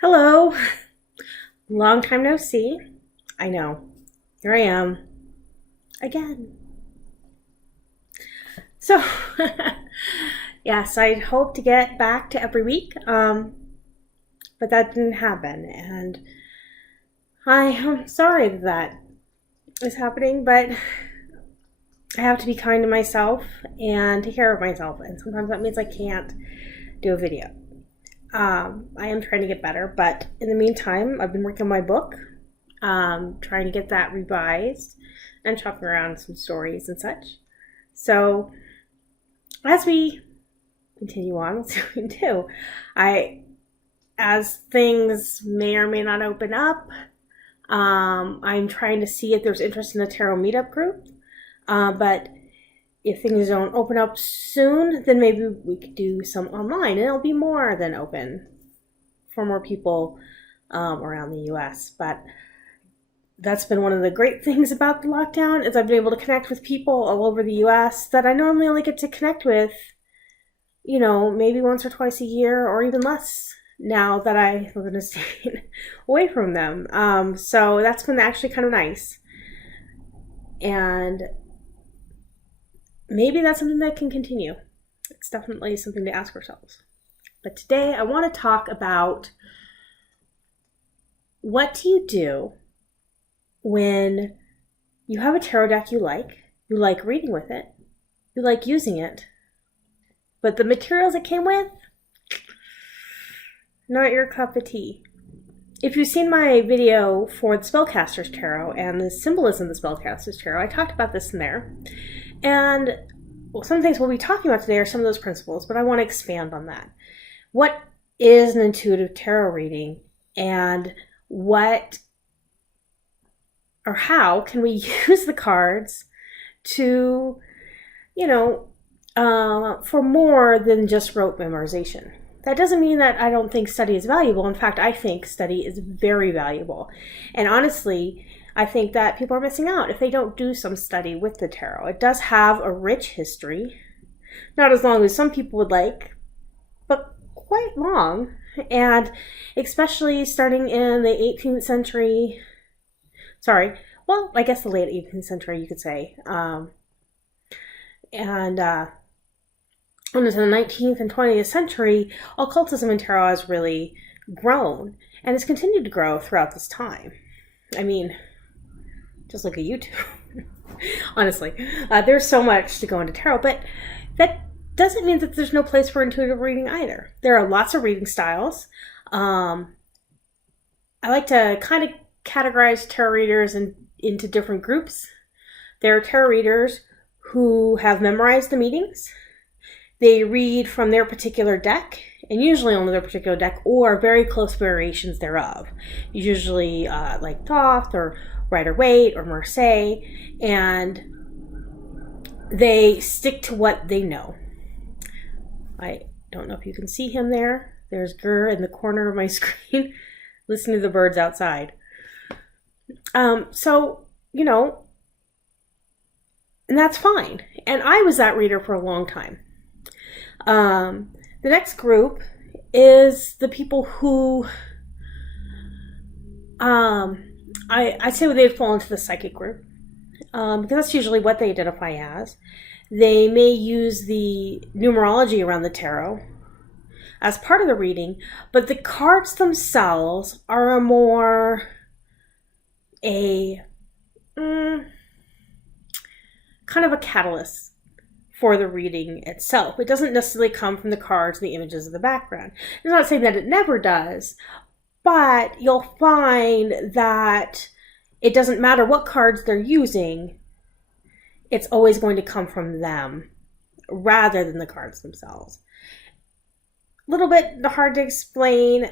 Hello. Long time no see. I know. Here I am. Again. So, yes, I hope to get back to every week, but that didn't happen. And I am sorry that is happening, but I have to be kind to myself and take care of myself. And sometimes that means I can't do a video. I am trying to get better, but in the meantime, I've been working on my book, trying to get that revised and chopping around some stories and such. So as we continue on, let's see what we can do. As things may or may not open up, I'm trying to see if there's interest in the tarot meetup group. But if things don't open up soon, then maybe we could do some online, and it'll be more than open for more people around the US. But that's been one of the great things about the lockdown is I've been able to connect with people all over the US that I normally only get to connect with, maybe once or twice a year or even less now that I live in a state away from them. So that's been actually kind of nice. And maybe that's something that can continue. It's definitely something to ask ourselves. But today I want to talk about what do you do when you have a tarot deck you like reading with it, you like using it, but the materials it came with, not your cup of tea. If you've seen my video for the Spellcaster's Tarot and the symbolism of the Spellcaster's Tarot, I talked about this in there. And some things we'll be talking about today are some of those principles, but I want to expand on that. What is an intuitive tarot reading, and what or how can we use the cards to, for more than just rote memorization? That doesn't mean that I don't think study is valuable. In fact, I think study is very valuable. And honestly, I think that people are missing out if they don't do some study with the tarot. It does have a rich history, not as long as some people would like, but quite long. And especially starting in the 18th century, I guess the late 18th century, you could say. Into the 19th and 20th century, occultism and tarot has really grown and has continued to grow throughout this time. I mean, just look at YouTube. Honestly, there's so much to go into tarot, but that doesn't mean that there's no place for intuitive reading either. There are lots of reading styles. I like to kind of categorize tarot readers into different groups. There are tarot readers who have memorized the meanings. They read from their particular deck, and usually only their particular deck, or very close variations thereof. Usually like Thoth or Rider-Waite or Marseille, and they stick to what they know. I don't know if you can see him there. There's Gur in the corner of my screen. Listen to the birds outside. And that's fine. And I was that reader for a long time. The next group is the people who I'd say they'd fall into the psychic group, because that's usually what they identify as. They may use the numerology around the tarot as part of the reading, but the cards themselves are kind of a catalyst for the reading itself. It doesn't necessarily come from the cards and the images of the background. I'm not saying that it never does, but you'll find that it doesn't matter what cards they're using, it's always going to come from them rather than the cards themselves. A little bit hard to explain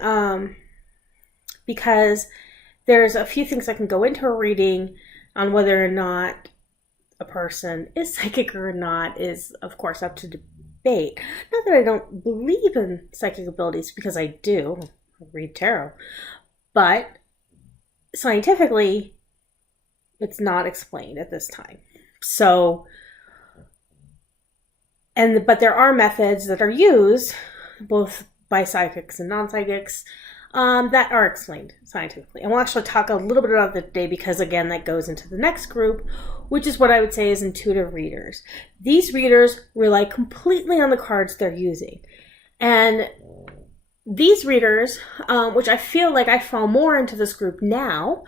because there's a few things that can go into a reading on whether or not a person is psychic or not is, of course, up to debate. Not that I don't believe in psychic abilities, because I do. I read tarot. But scientifically, it's not explained at this time. But there are methods that are used, both by psychics and non-psychics, that are explained scientifically. And we'll actually talk a little bit about that today because, again, that goes into the next group, which is what I would say is intuitive readers. These readers rely completely on the cards they're using. And these readers, which I feel like I fall more into this group now,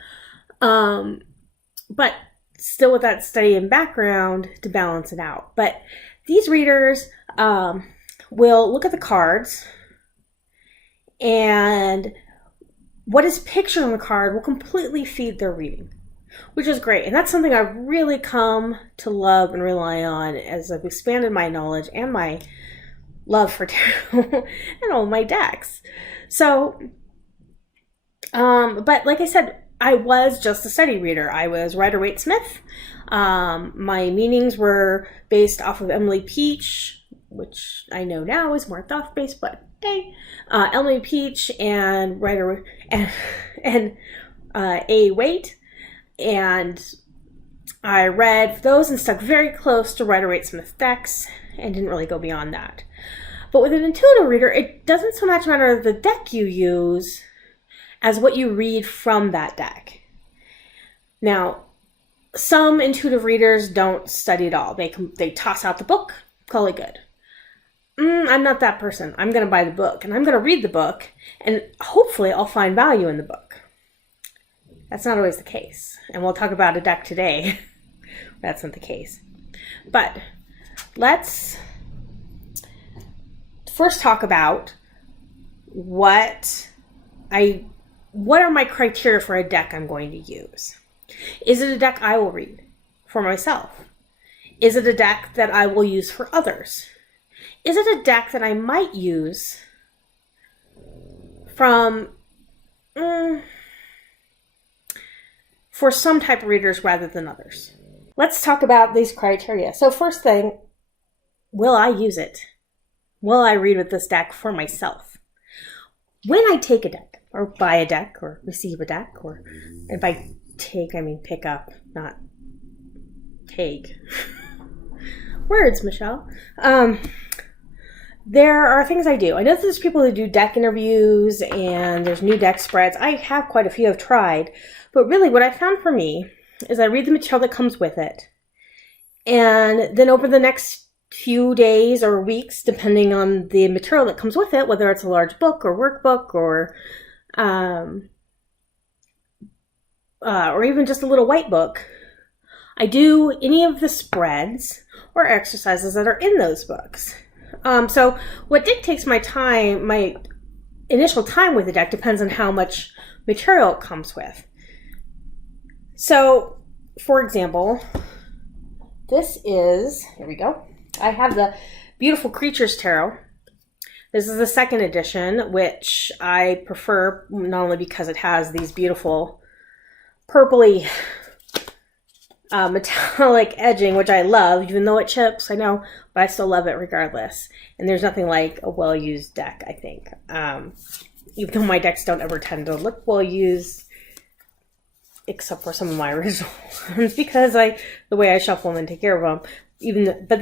but still with that study and background to balance it out. But these readers will look at the cards, and what is pictured on the card will completely feed their reading, which is great. And that's something I've really come to love and rely on as I've expanded my knowledge and my love for tarot and all my decks. So, but like I said, I was just a study reader. I was Rider-Waite-Smith. My meanings were based off of Emily Peach, which I know now is more thought-based, but hey, Emily Peach and Rider and A. Waite, and I read those and stuck very close to Rider-Waite-Smith decks and didn't really go beyond that. But with an intuitive reader, it doesn't so much matter the deck you use as what you read from that deck. Now, some intuitive readers don't study at all. They toss out the book, call it good. I'm not that person. I'm going to buy the book, and I'm going to read the book, and hopefully I'll find value in the book. That's not always the case. And we'll talk about a deck today. That's not the case. But let's first talk about what are my criteria for a deck I'm going to use. Is it a deck I will read for myself? Is it a deck that I will use for others? Is it a deck that I might use from for some type of readers rather than others? Let's talk about these criteria. So first thing, will I use it? Will I read with this deck for myself? When I take a deck, or buy a deck, or receive a deck, or and by take, I mean pick up, not take. Words, Michelle. There are things I do. I know there's people who do deck interviews, and there's new deck spreads. I have quite a few I've tried, but really what I found for me is I read the material that comes with it, and then over the next few days or weeks, depending on the material that comes with it, whether it's a large book or workbook or even just a little white book, I do any of the spreads or exercises that are in those books. So what dictates my time, my initial time with the deck, depends on how much material it comes with. So, for example, here we go. I have the Beautiful Creatures Tarot. This is the second edition, which I prefer not only because it has these beautiful purpley metallic edging, which I love, even though it chips, I know, but I still love it regardless. And there's nothing like a well-used deck, I think. Even though my decks don't ever tend to look well-used, except for some of my original ones, because the way I shuffle them and take care of them. But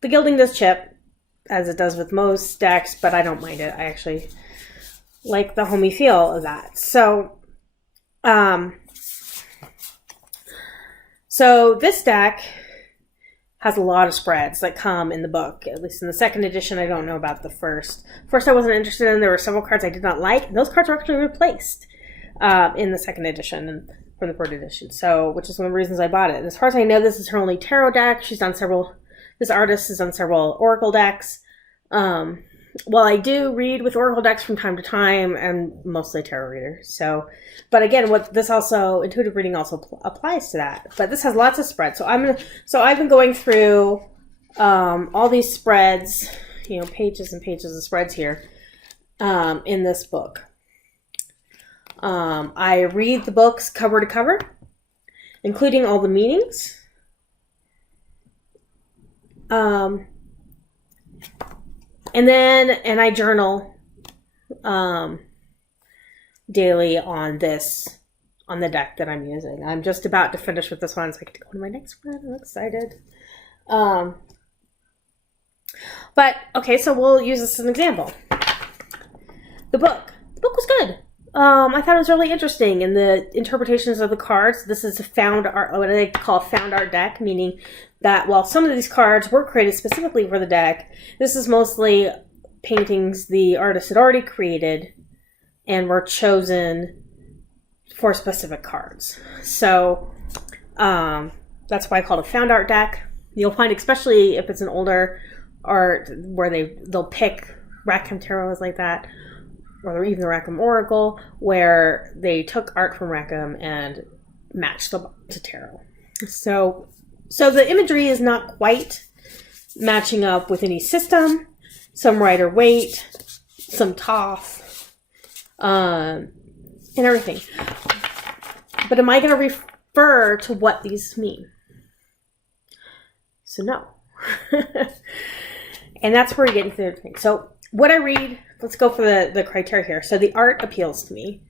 the gilding does chip, as it does with most decks, but I don't mind it. I actually like the homey feel of that. So this deck has a lot of spreads that come in the book, at least in the second edition. I don't know about the first. First I wasn't interested in. There were several cards I did not like. Those cards were actually replaced in the second edition and from the third edition, which is one of the reasons I bought it. And as far as I know, this is her only tarot deck. This artist has done several oracle decks. Well, I do read with oracle decks from time to time, and mostly tarot readers. But again, intuitive reading also applies to that. But this has lots of spreads. So I've been going through all these spreads, pages and pages of spreads here in this book. I read the books cover to cover, including all the meanings. And I journal daily on the deck that I'm using. I'm just about to finish with this one, so I get to go to my next one. I'm excited. But okay, so we'll use this as an example. The book was good. I thought it was really interesting in the interpretations of the cards. This is a found art, what I call a found art deck, meaning that while some of these cards were created specifically for the deck, this is mostly paintings the artist had already created and were chosen for specific cards. So that's why I call it a found art deck. You'll find, especially if it's an older art, where they'll pick Rackham Tarots like that, or even the Rackham Oracle, where they took art from Rackham and matched them to tarot. So the imagery is not quite matching up with any system. Some Rider-Waite, some Toth, and everything. But am I going to refer to what these mean? So no. And that's where we get into the thing. So what I read, let's go for the criteria here. So the art appeals to me.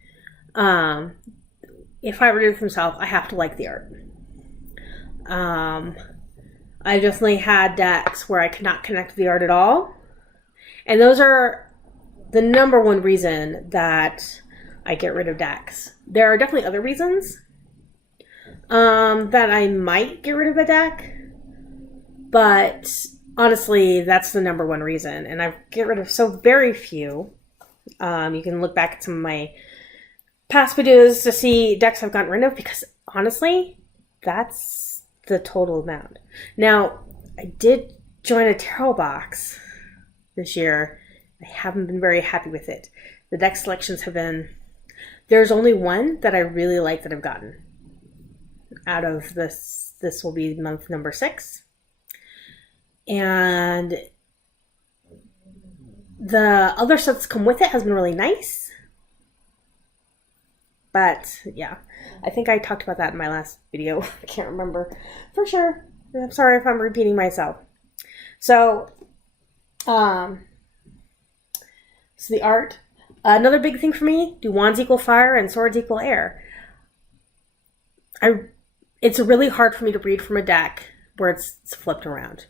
If I read it from myself, I have to like the art. I definitely had decks where I could not connect with the art at all. And those are the number one reason that I get rid of decks. There are definitely other reasons that I might get rid of a deck. But honestly, that's the number one reason. And I get rid of so very few. You can look back at some of my past videos to see decks I've gotten rid of, because honestly, that's the total amount. Now, I did join a tarot box this year. I haven't been very happy with it. The deck selections have been... There's only one that I really like that I've gotten out of this. This will be month number 6. And the other stuff that's come with it has been really nice. But yeah, I think I talked about that in my last video. I can't remember for sure. I'm sorry if I'm repeating myself. So the art. Another big thing for me, do wands equal fire and swords equal air? It's really hard for me to read from a deck where it's flipped around.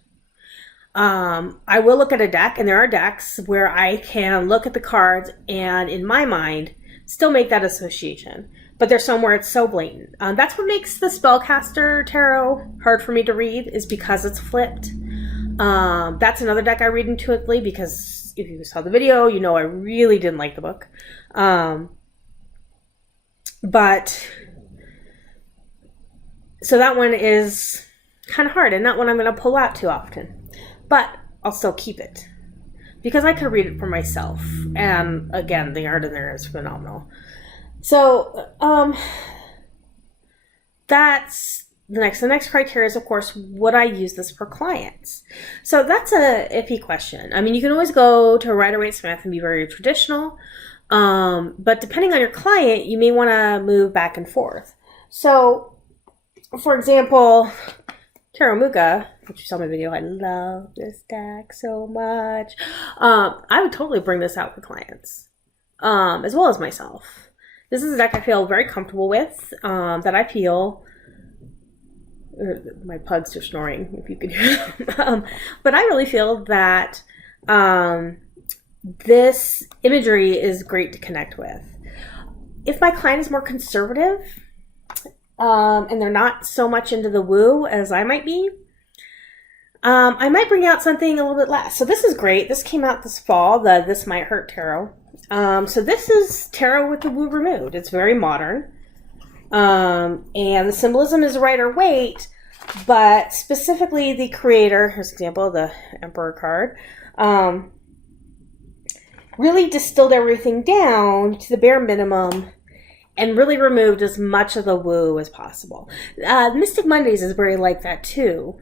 I will look at a deck, and there are decks where I can look at the cards and, in my mind, still make that association. But there's some where it's so blatant. That's what makes the Spellcaster Tarot hard for me to read, is because it's flipped. That's another deck I read intuitively, because if you saw the video, you know I really didn't like the book. But so that one is kind of hard, and not one I'm going to pull out too often. But I'll still keep it, because I could read it for myself. And again, the art in there is phenomenal. So that's the next. The next criteria is, of course, would I use this for clients? So that's a iffy question. I mean, you can always go to a Rider-Waite Smith and be very traditional. But depending on your client, you may want to move back and forth. So, for example, Taramuka, which you saw in my video, I love this deck so much. I would totally bring this out for clients, as well as myself. This is a deck I feel very comfortable with, that I feel... My pugs are snoring, if you can hear them. But I really feel that this imagery is great to connect with. If my client is more conservative, and they're not so much into the woo as I might be, I might bring out something a little bit less. So this is great. This came out this fall, the This Might Hurt Tarot. So this is tarot with the woo removed. It's very modern. And the symbolism is Rider-Waite, but specifically the creator, here's an example, the Emperor card, really distilled everything down to the bare minimum and really removed as much of the woo as possible. Mystic Mondays is very like that too.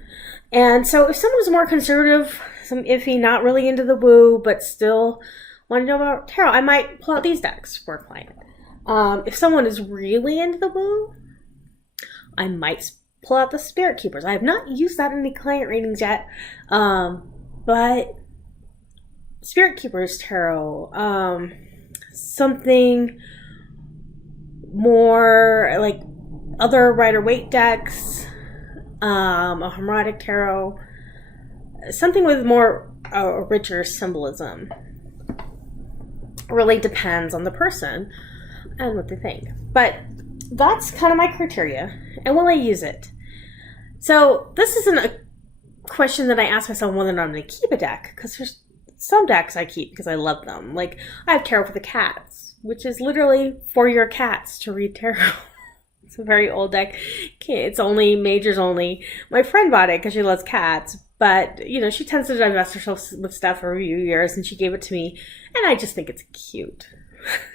And so if someone's more conservative, some iffy, not really into the woo, but still want to know about tarot, I might pull out these decks for a client. If someone is really into the woo, I might pull out the Spirit Keepers. I have not used that in any client readings yet, but Spirit Keepers Tarot, something more like other Rider-Waite decks, a Hermetic Tarot, something with more richer symbolism. Really depends on the person. and what they think. But that's kind of my criteria, and will I use it? So this isn't a question that I ask myself whether or not I'm going to keep a deck, because there's some decks I keep because I love them. Like, I have Tarot for the Cats, which is literally for your cats to read tarot. It's a very old deck. It's only majors only. My friend bought it because she loves cats, but, you know, she tends to divest herself with stuff for a few years, and she gave it to me, and I just think it's cute.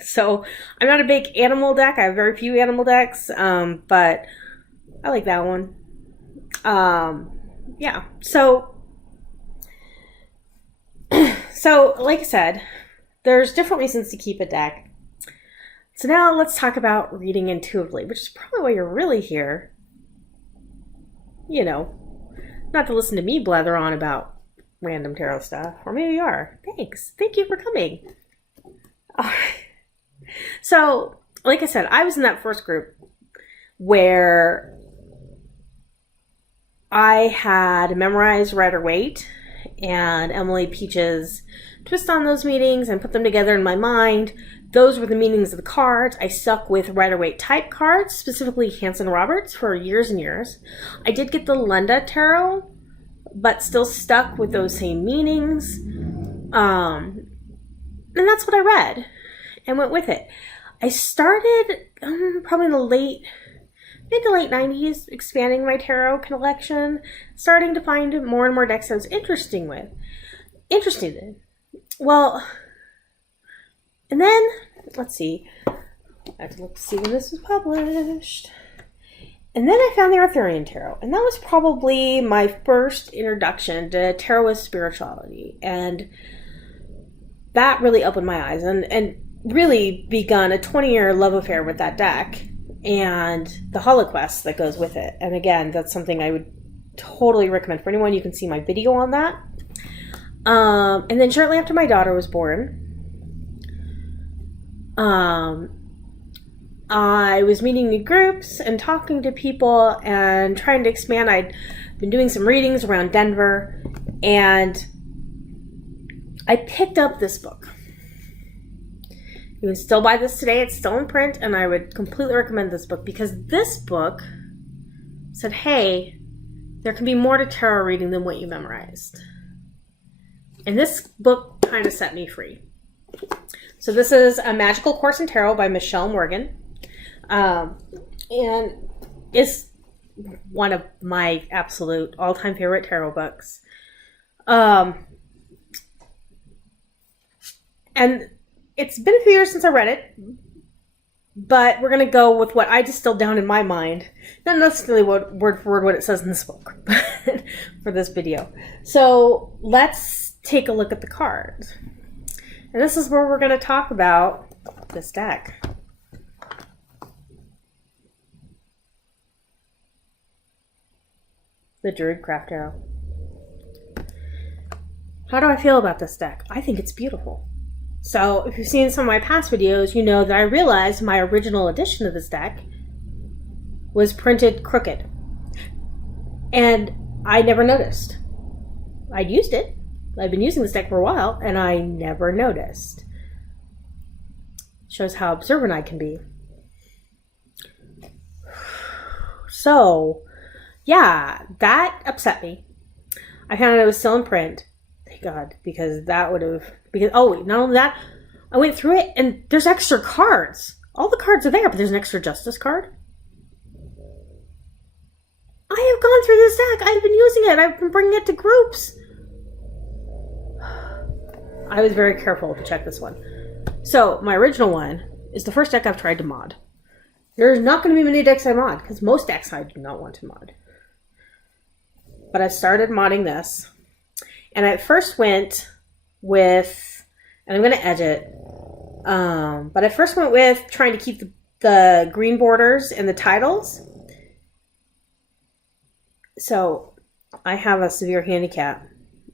So I'm not a big animal deck. I have very few animal decks, but I like that one. Yeah. So like I said, there's different reasons to keep a deck. So now let's talk about reading intuitively, which is probably why you're really here. You know, not to listen to me blather on about random tarot stuff, or maybe you are. Thanks. Thank you for coming. So, like I said, I was in that first group where I had memorized Rider-Waite and Emily Peach's twist on those meanings and put them together in my mind. Those were the meanings of the cards. I stuck with Rider-Waite type cards, specifically Hanson Roberts, for years and years. I did get the Lunda Tarot, but still stuck with those same meanings. And that's what I read and went with it. I started probably in the mid to late 90s, expanding my tarot collection, starting to find more and more decks I was interested in. Well, and then, let's see. I have to look to see when this was published. And then I found the Arthurian Tarot, and that was probably my first introduction to tarot as spirituality. And that really opened my eyes and really begun a 20-year love affair with that deck and the HoloQuest that goes with it. And again, that's something I would totally recommend for anyone. You can see my video on that. And then shortly after my daughter was born, I was meeting new groups and talking to people and trying to expand. I'd been doing some readings around Denver, and I picked up this book. You can still buy this today. It's still in print, and I would completely recommend this book because this book said, hey, there can be more to tarot reading than what you memorized. And this book kind of set me free. So this is A Magical Course in Tarot by Michelle Morgan. And it's one of my absolute all-time favorite tarot books. And it's been a few years since I read it, but we're going to go with what I distilled down in my mind. Not necessarily word for word what it says in this book for this video. So let's take a look at the cards. And this is where we're going to talk about this deck. The Druidcraft Tarot. How do I feel about this deck? I think it's beautiful. So if you've seen some of my past videos, you know that I realized my original edition of this deck was printed crooked. And I never noticed. I'd used it. I've been using this deck for a while, and I never noticed. Shows how observant I can be. So, yeah, that upset me. I found out it was still in print. Thank God, because that would have... not only that, I went through it, and there's extra cards. All the cards are there, but there's an extra Justice card. I have gone through this deck. I've been using it. I've been bringing it to groups. I was very careful to check this one. So, my original one is the first deck I've tried to mod. There's not going to be many decks I mod, because most decks I do not want to mod. But I started modding this. And I first went with, and I'm going to edit, but I first went with trying to keep the green borders and the titles. So, I have a severe handicap.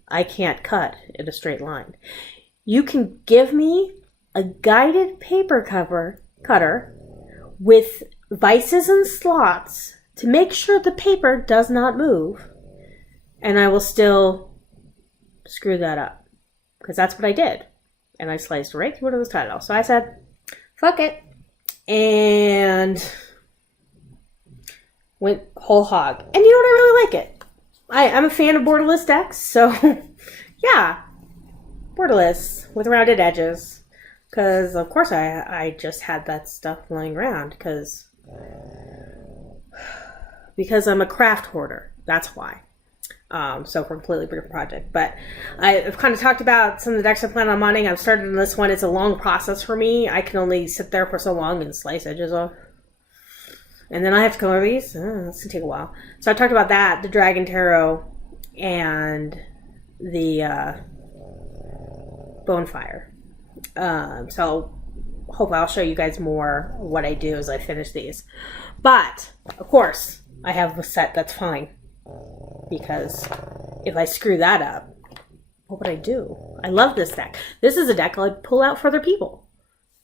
I can't cut in a straight line. You can give me a guided paper cutter with vices and slots to make sure the paper does not move, and I will still screw that up, because that's what I did, and I sliced right through those titles. So I said, fuck it, and went whole hog. And you know what? I really like it. I'm a fan of borderless decks, so yeah, borderless with rounded edges. Because of course I just had that stuff lying around because I'm a craft hoarder. That's why. So for a completely different project. But I've kind of talked about some of the decks I plan on modding. I've started on this one. It's a long process for me. I can only sit there for so long and slice edges off. And then I have to come over these. It's going to take a while. So I talked about that, the Dragon Tarot, and the Bonefire. So hopefully I'll show you guys more what I do as I finish these. But, of course, I have a set that's fine. Because if I screw that up, what would I do? I love this deck. This is a deck I'd pull out for other people.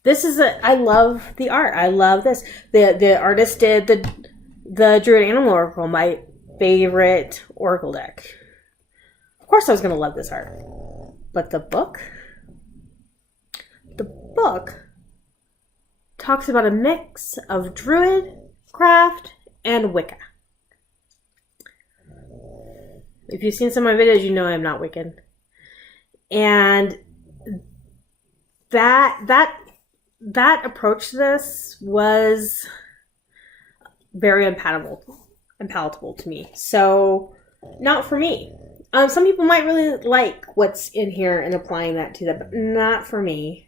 I love the art. I love this. The artist did the Druid Animal Oracle, my favorite Oracle deck. Of course I was going to love this art. But the book talks about a mix of Druidcraft and Wicca. If you've seen some of my videos, you know I'm not Wiccan. And that approach to this was very unpalatable to me. So, not for me. Some people might really like what's in here and applying that to them, but not for me.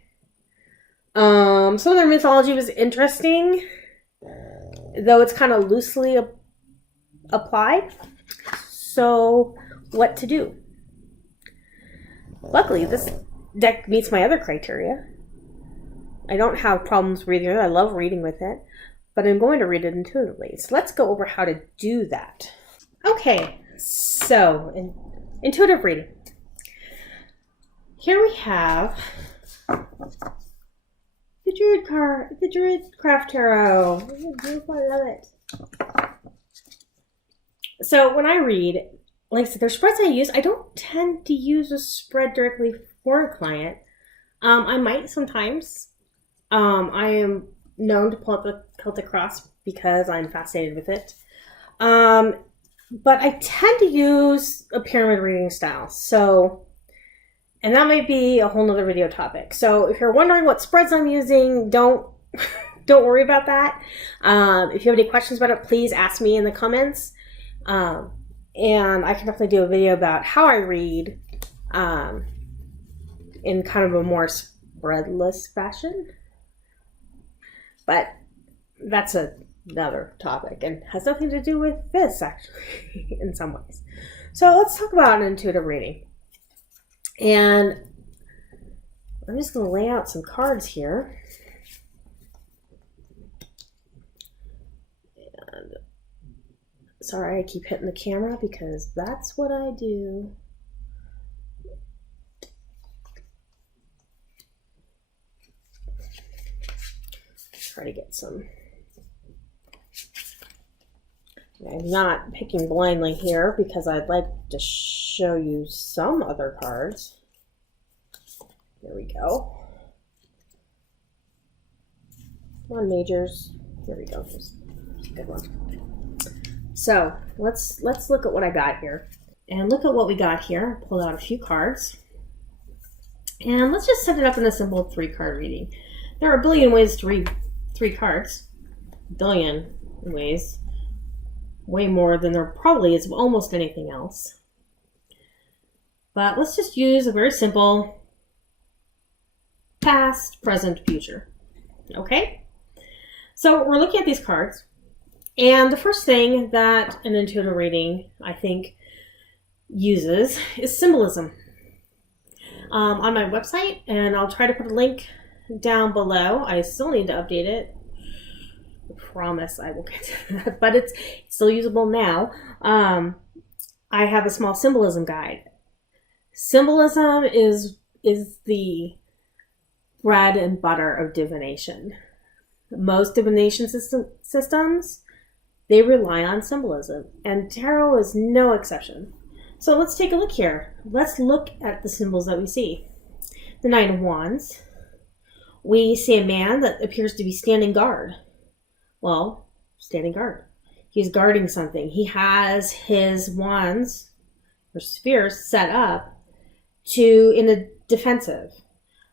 Some of their mythology was interesting, though it's kind of loosely applied. So, what to do? Luckily, this deck meets my other criteria. I don't have problems reading it. I love reading with it. But I'm going to read it intuitively. So let's go over how to do that. Okay, so intuitive reading. Here we have the Druidcraft Tarot. I love it. So when I read, like I said, there's spreads I use. I don't tend to use a spread directly for a client. I might sometimes. I am known to pull up the Celtic Cross because I'm fascinated with it. But I tend to use a pyramid reading style. So, and that might be a whole nother video topic. So if you're wondering what spreads I'm using, don't worry about that. If you have any questions about it, please ask me in the comments. And I can definitely do a video about how I read in kind of a more spreadless fashion. But that's another topic and has nothing to do with this, actually, in some ways. So let's talk about an intuitive reading. And I'm just going to lay out some cards here. And sorry, I keep hitting the camera because that's what I do. Try to get some. I'm not picking blindly here because I'd like to show you some other cards. There we go. Come on, majors. There we go. There's a good one. So let's look at what I got here. And look at what we got here. Pulled out a few cards. And let's just set it up in a simple 3-card reading. There are a billion ways to read 3 cards. A billion ways. Way more than there probably is of almost anything else. But let's just use a very simple past, present, future. Okay? So we're looking at these cards. And the first thing that an intuitive reading, I think, uses is symbolism. On my website, and I'll try to put a link down below. I still need to update it. I promise I will get to that, but it's still usable now. I have a small symbolism guide. Symbolism is the bread and butter of divination. Most divination systems, they rely on symbolism, and tarot is no exception. So let's take a look here. Let's look at the symbols that we see. The 9 of Wands, we see a man that appears to be standing guard. Well, standing guard. He's guarding something. He has his wands or spheres set up in a defensive.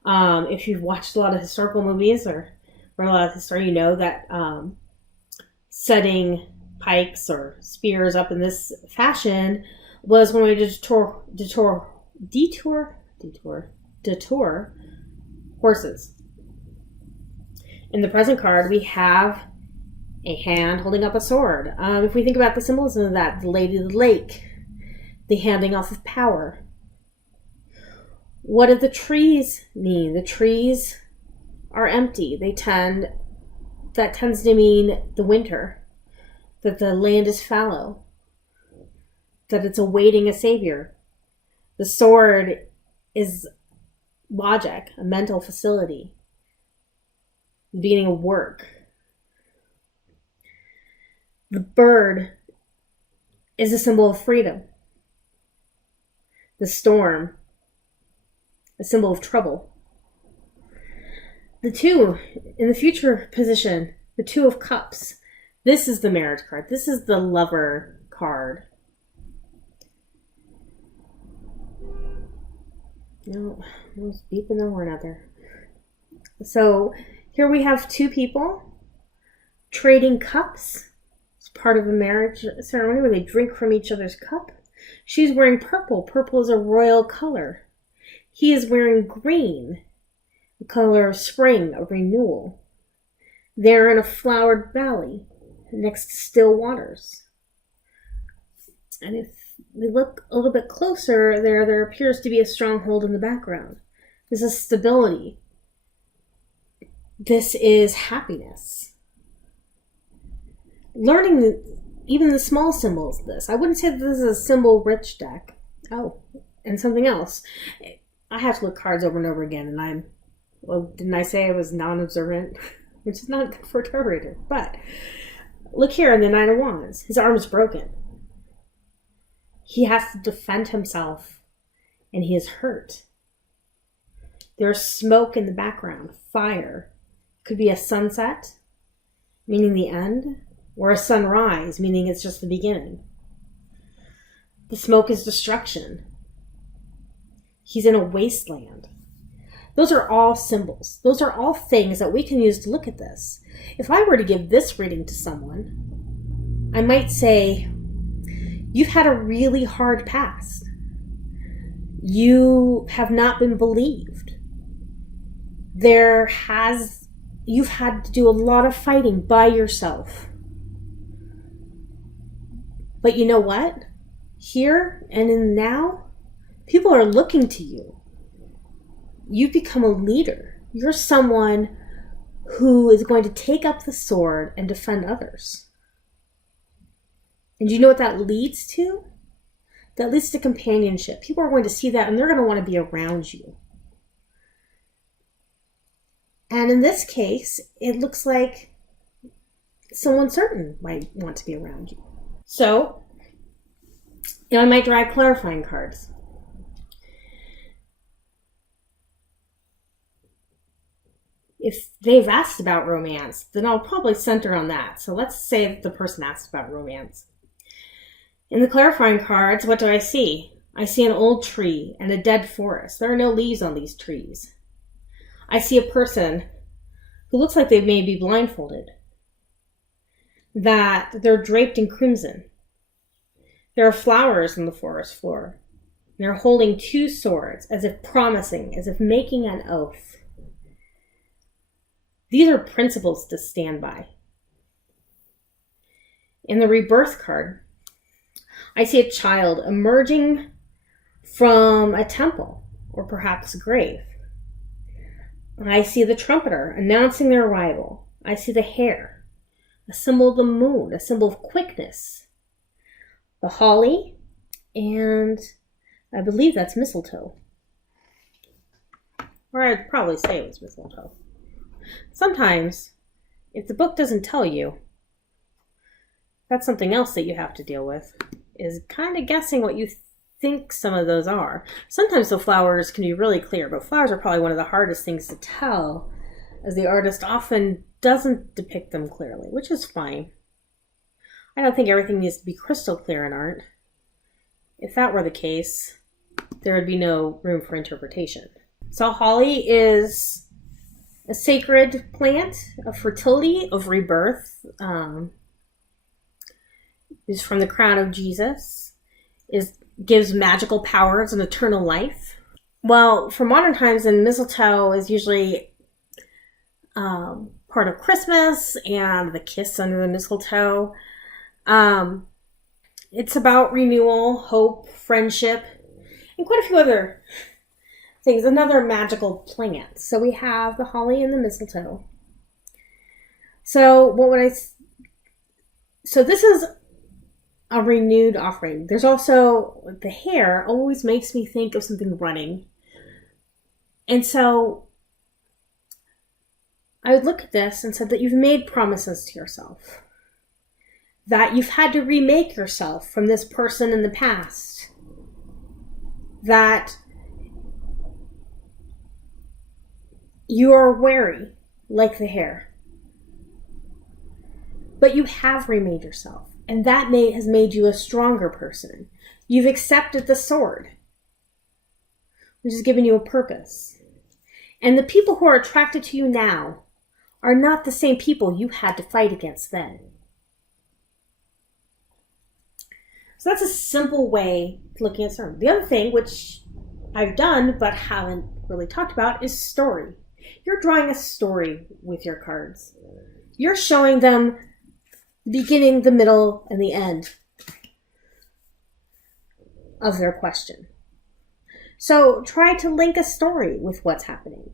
If you've watched a lot of historical movies or read a lot of history, you know that setting pikes or spears up in this fashion was one way to detour horses. In the present card, we have a hand holding up a sword. If we think about the symbolism of that, the Lady of the Lake, the handing off of power. What do the trees mean? The trees are empty. That tends to mean the winter, that the land is fallow, that it's awaiting a savior. The sword is logic, a mental facility, the beginning of work. The bird is a symbol of freedom. The storm, a symbol of trouble. The two in the future position, the Two of Cups. This is the marriage card. This is the lover card. No, I was beeping the horn out there. So here we have two people trading cups. It's part of a marriage ceremony where they drink from each other's cup. She's wearing purple. Purple is a royal color. He is wearing green, the color of spring, of renewal. They're in a flowered valley next to still waters. And if we look a little bit closer, there appears to be a stronghold in the background. This is stability. This is happiness. Learning even the small symbols of this. I wouldn't say that this is a symbol-rich deck. Oh, and something else. I have to look cards over and over again, and didn't I say I was non-observant? Which is not good for a tarot reader. But look here in the Nine of Wands. His arm is broken. He has to defend himself, and he is hurt. There's smoke in the background, fire. Could be a sunset, meaning the end, or a sunrise, meaning it's just the beginning. The smoke is destruction. He's in a wasteland. Those are all symbols. Those are all things that we can use to look at this. If I were to give this reading to someone, I might say, you've had a really hard past. You have not been believed. You've had to do a lot of fighting by yourself. But you know what? Here and in now, people are looking to you. You've become a leader. You're someone who is going to take up the sword and defend others. And do you know what that leads to? That leads to companionship. People are going to see that and they're going to want to be around you. And in this case, it looks like someone certain might want to be around you. So, I might draw clarifying cards. If they've asked about romance, then I'll probably center on that. So let's say that the person asked about romance. In the clarifying cards, what do I see? I see an old tree and a dead forest. There are no leaves on these trees. I see a person who looks like they may be blindfolded, that they're draped in crimson. There are flowers on the forest floor. They're holding two swords, as if promising, as if making an oath. These are principles to stand by. In the Rebirth card, I see a child emerging from a temple, or perhaps a grave. I see the trumpeter announcing their arrival. I see the hare, a symbol of the moon, a symbol of quickness. The holly, and I believe that's mistletoe. Or I'd probably say it was mistletoe. Sometimes, if the book doesn't tell you, that's something else that you have to deal with, is kind of guessing what you think some of those are. Sometimes the flowers can be really clear, but flowers are probably one of the hardest things to tell as the artist often doesn't depict them clearly, which is fine. I don't think everything needs to be crystal clear in art. If that were the case, there would be no room for interpretation. So holly is a sacred plant of fertility, of rebirth. Is from the crown of Jesus. Gives magical powers and eternal life. Well, for modern times, and mistletoe is usually part of Christmas and the kiss under the mistletoe. It's about renewal, hope, friendship, and quite a few other things. Another magical plant. So we have the holly and the mistletoe. So this is a renewed offering. There's also the hair always makes me think of something running. And so I would look at this and said that you've made promises to yourself. That you've had to remake yourself from this person in the past. That you are wary, like the hair. But you have remade yourself. And that has made you a stronger person. You've accepted the sword, which has given you a purpose. And the people who are attracted to you now are not the same people you had to fight against then. So that's a simple way of looking at something. The other thing, which I've done but haven't really talked about, is story. You're drawing a story with your cards. You're showing them the beginning, the middle, and the end of their question. So try to link a story with what's happening.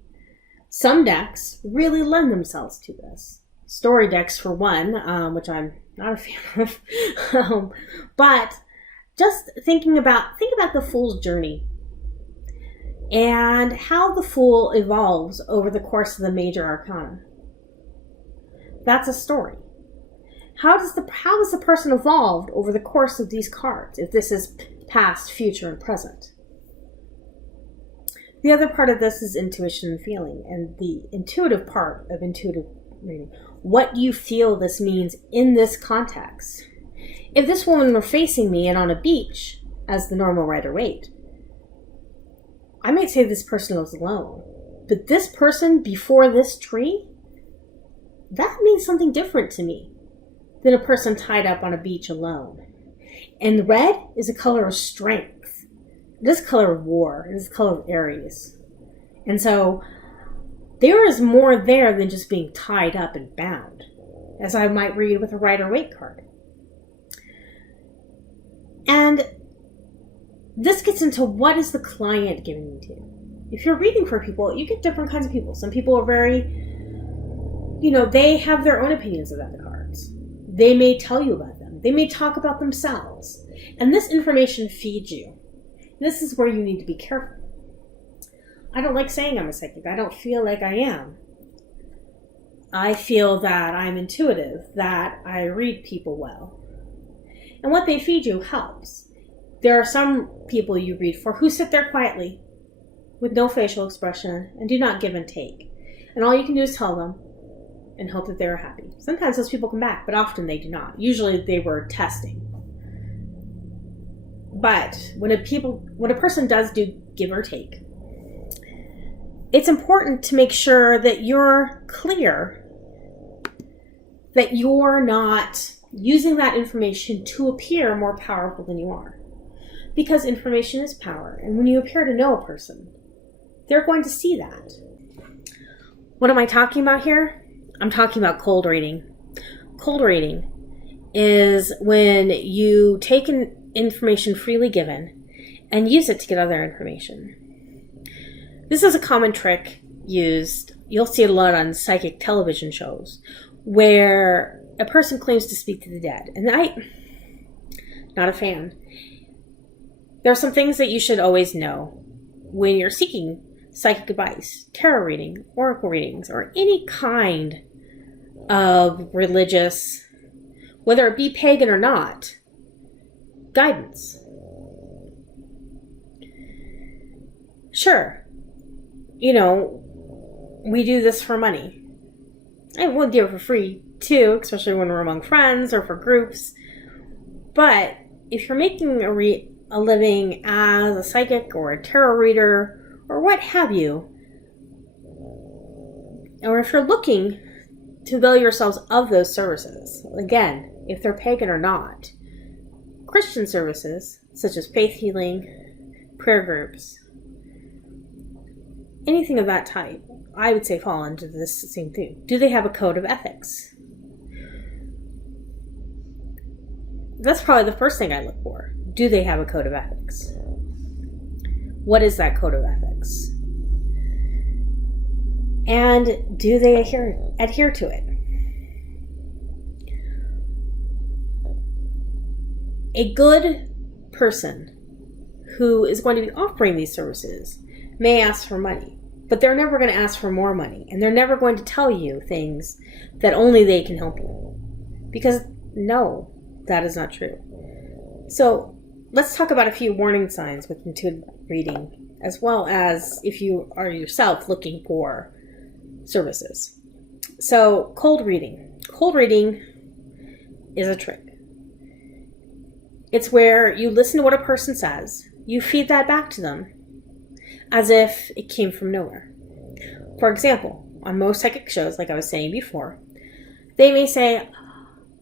Some decks really lend themselves to this. Story decks, for one, which I'm not a fan of. But just think about the Fool's journey and how the Fool evolves over the course of the major arcana. That's a story. How has the person evolved over the course of these cards, if this is past, future, and present? The other part of this is intuition and feeling, and the intuitive part of intuitive reading. What do you feel this means in this context? If this woman were facing me and on a beach, as the normal Rider-Waite, I might say this person was alone. But this person before this tree, that means something different to me than a person tied up on a beach alone. And red is a color of strength. It is a color of war. It is a color of Aries. And so there is more there than just being tied up and bound, as I might read with a Rider-Waite card. And this gets into what is the client giving you to. If you're reading for people, you get different kinds of people. Some people are very, they have their own opinions about the cards. They may tell you about them. They may talk about themselves. And this information feeds you. This is where you need to be careful. I don't like saying I'm a psychic. I don't feel like I am. I feel that I'm intuitive, that I read people well. And what they feed you helps. There are some people you read for who sit there quietly with no facial expression and do not give and take. And all you can do is tell them and hope that they're happy. Sometimes those people come back, but often they do not. Usually they were testing. But when a person does do give or take, it's important to make sure that you're clear that you're not using that information to appear more powerful than you are. Because information is power, and when you appear to know a person, they're going to see that. What am I talking about here? I'm talking about cold reading. Cold reading is when you take information freely given and use it to get other information. This is a common trick used. You'll see it a lot on psychic television shows where a person claims to speak to the dead. And not a fan. There are some things that you should always know when you're seeking psychic advice, tarot reading, oracle readings, or any kind of religious, whether it be pagan or not, guidance. Sure, we do this for money. I will do it for free too, especially when we're among friends or for groups. But if you're making a living as a psychic or a tarot reader or what have you, or if you're looking to avail yourselves of those services, again, if they're pagan or not, Christian services such as faith healing, prayer groups, anything of that type, I would say fall into this same thing. Do they have a code of ethics? That's probably the first thing I look for. Do they have a code of ethics? What is that code of ethics? And do they adhere to it? A good person who is going to be offering these services may ask for money, but they're never going to ask for more money, and they're never going to tell you things that only they can help you. Because no, that is not true. So let's talk about a few warning signs with intuitive reading, as well as if you are yourself looking for services. So cold reading. Cold reading is a trick. It's where you listen to what a person says, you feed that back to them as if it came from nowhere. For example, on most psychic shows, like I was saying before, they may say,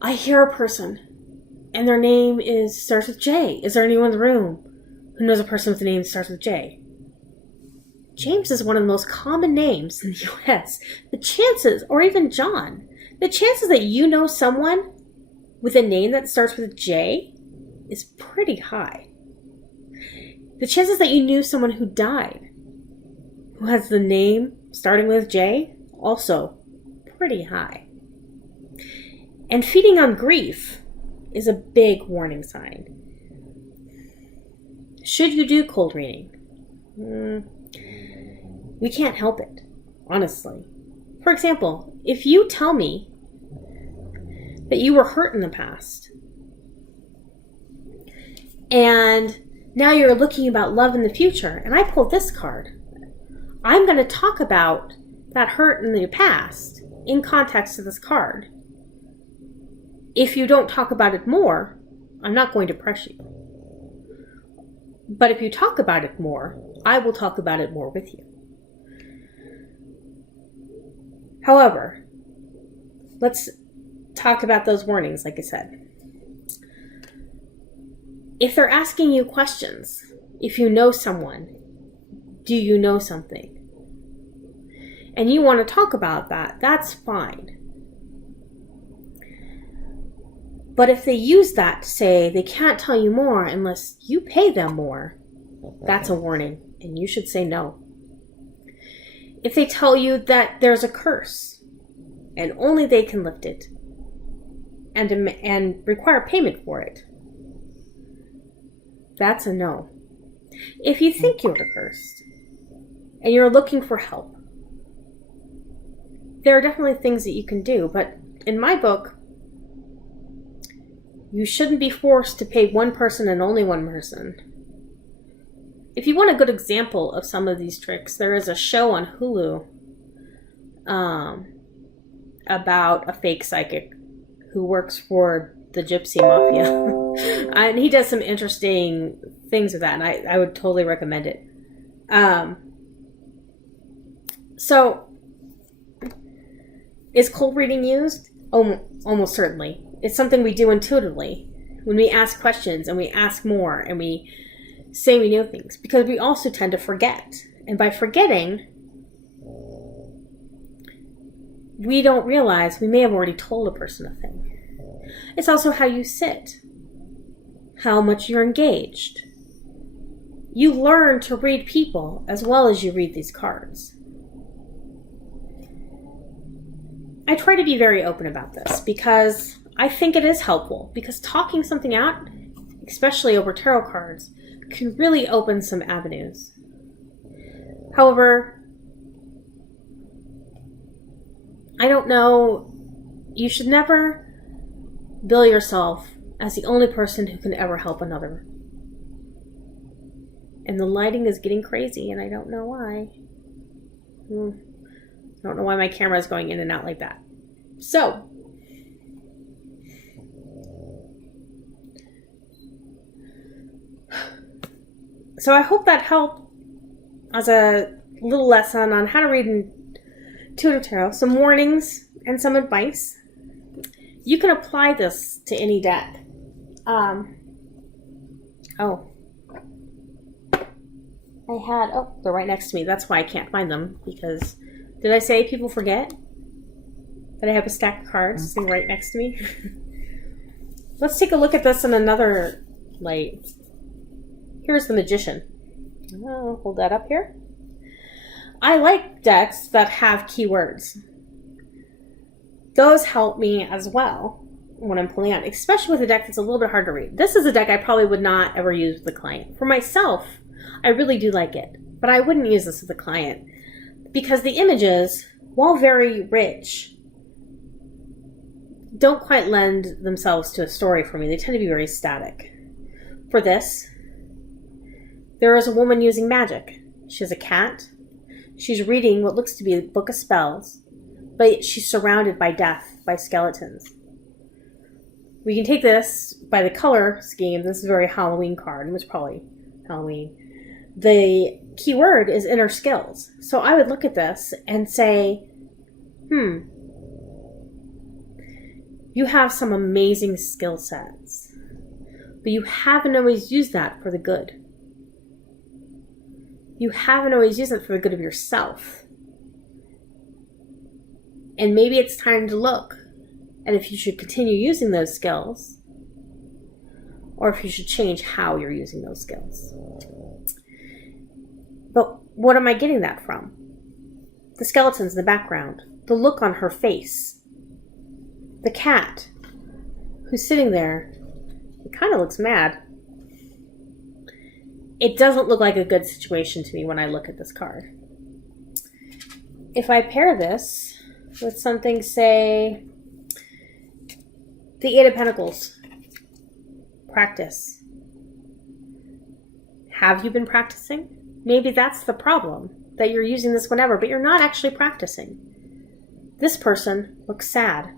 I hear a person and their name starts with J. Is there anyone in the room who knows a person with a name that starts with J? James is one of the most common names in the U.S. The chances, or even John, the chances that you know someone with a name that starts with J is pretty high. The chances that you knew someone who died, who has the name starting with J, also pretty high. And feeding on grief is a big warning sign. Should you do cold reading? We can't help it, honestly. For example, if you tell me that you were hurt in the past, and now you're looking about love in the future, and I pull this card, I'm going to talk about that hurt in the past in context of this card. If you don't talk about it more, I'm not going to press you. But if you talk about it more, I will talk about it more with you. However, let's talk about those warnings, like I said. If they're asking you questions, if you know someone, do you know something? And you want to talk about that, that's fine. But if they use that to say they can't tell you more unless you pay them more, that's a warning, and you should say no. If they tell you that there's a curse, and only they can lift it, and require payment for it, that's a no. If you think you're cursed, and you're looking for help, there are definitely things that you can do, but in my book, you shouldn't be forced to pay one person and only one person. If you want a good example of some of these tricks, there is a show on Hulu about a fake psychic who works for the Gypsy Mafia. And he does some interesting things with that, and I would totally recommend it. So, is cold reading used? Almost certainly. It's something we do intuitively when we ask questions and we ask more and we say we know things, because we also tend to forget. And by forgetting, we don't realize we may have already told a person a thing. It's also how you sit, how much you're engaged. You learn to read people as well as you read these cards. I try to be very open about this because I think it is helpful, because talking something out, especially over tarot cards, can really open some avenues. However, I don't know, you should never bill yourself as the only person who can ever help another. And the lighting is getting crazy, and I don't know why. I don't know why my camera is going in and out like that. So I hope that helped as a little lesson on how to read intuitive tarot, some warnings and some advice. You can apply this to any deck. They're right next to me. That's why I can't find them, because did I say people forget that I have a stack of cards sitting right next to me? Let's take a look at this in another light. Here's the Magician. I'll hold that up here. I like decks that have keywords. Those help me as well when I'm pulling out, especially with a deck that's a little bit hard to read. This is a deck I probably would not ever use with a client. For myself, I really do like it, but I wouldn't use this with a client because the images, while very rich, don't quite lend themselves to a story for me. They tend to be very static. For this, there is a woman using magic. She has a cat. She's reading what looks to be a book of spells, but she's surrounded by death, by skeletons. We can take this by the color scheme. This is a very Halloween card. It was probably Halloween. The key word is inner skills. So I would look at this and say, you have some amazing skill sets, but you haven't always used that for the good. You haven't always used it for the good of yourself. And maybe it's time to look at if you should continue using those skills or if you should change how you're using those skills. But what am I getting that from? The skeletons in the background, the look on her face, the cat who's sitting there. It kind of looks mad. It doesn't look like a good situation to me when I look at this card. If I pair this with something, say, the Eight of Pentacles, practice. Have you been practicing? Maybe that's the problem, that you're using this whenever, but you're not actually practicing. This person looks sad.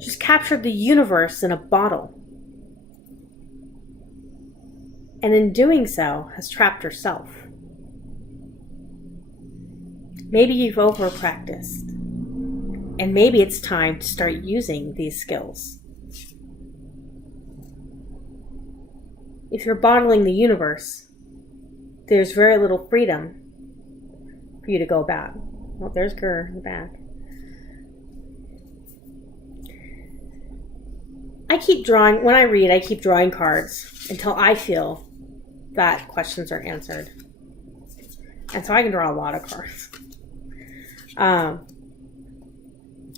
She's captured the universe in a bottle. And in doing so, has trapped herself. Maybe you've over-practiced. And maybe it's time to start using these skills. If you're bottling the universe, there's very little freedom for you to go about. Oh, there's Gurr in the back. When I read, I keep drawing cards until I feel that questions are answered. And so I can draw a lot of cards.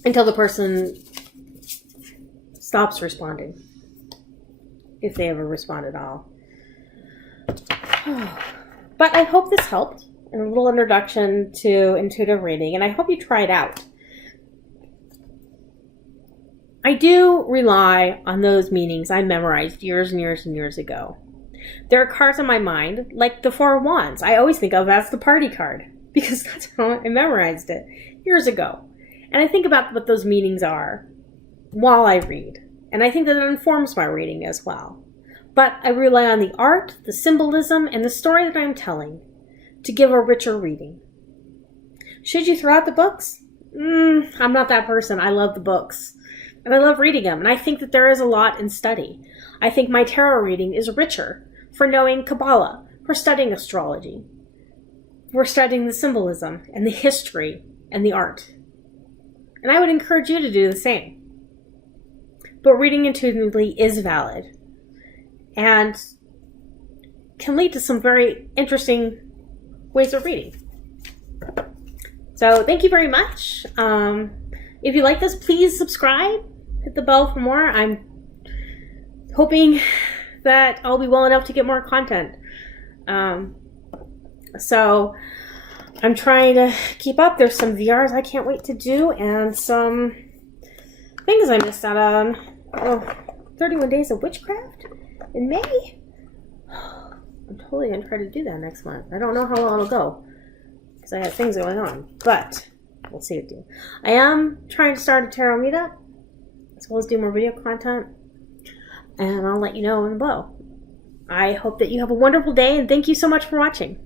Until the person stops responding. If they ever respond at all. But I hope this helped. And a little introduction to intuitive reading. And I hope you try it out. I do rely on those meanings I memorized years and years and years ago. There are cards in my mind, like the Four of Wands, I always think of as the party card, because that's how I memorized it years ago. And I think about what those meanings are while I read. And I think that it informs my reading as well. But I rely on the art, the symbolism, and the story that I'm telling to give a richer reading. Should you throw out the books? I'm not that person. I love the books. And I love reading them. And I think that there is a lot in study. I think my tarot reading is richer for knowing Kabbalah, for studying astrology, for studying the symbolism and the history and the art. And I would encourage you to do the same. But reading intuitively is valid and can lead to some very interesting ways of reading. So thank you very much. If you like this, please subscribe. Hit the bell for more. I'm hoping that I'll be well enough to get more content. So I'm trying to keep up. There's some VRs I can't wait to do and some things I missed out on. 31 Days of Witchcraft in May? I'm totally going to try to do that next month. I don't know how long it'll go because I have things going on. But we'll see what do. I am trying to start a tarot meetup, as well as do more video content, and I'll let you know in below. I hope that you have a wonderful day, and thank you so much for watching.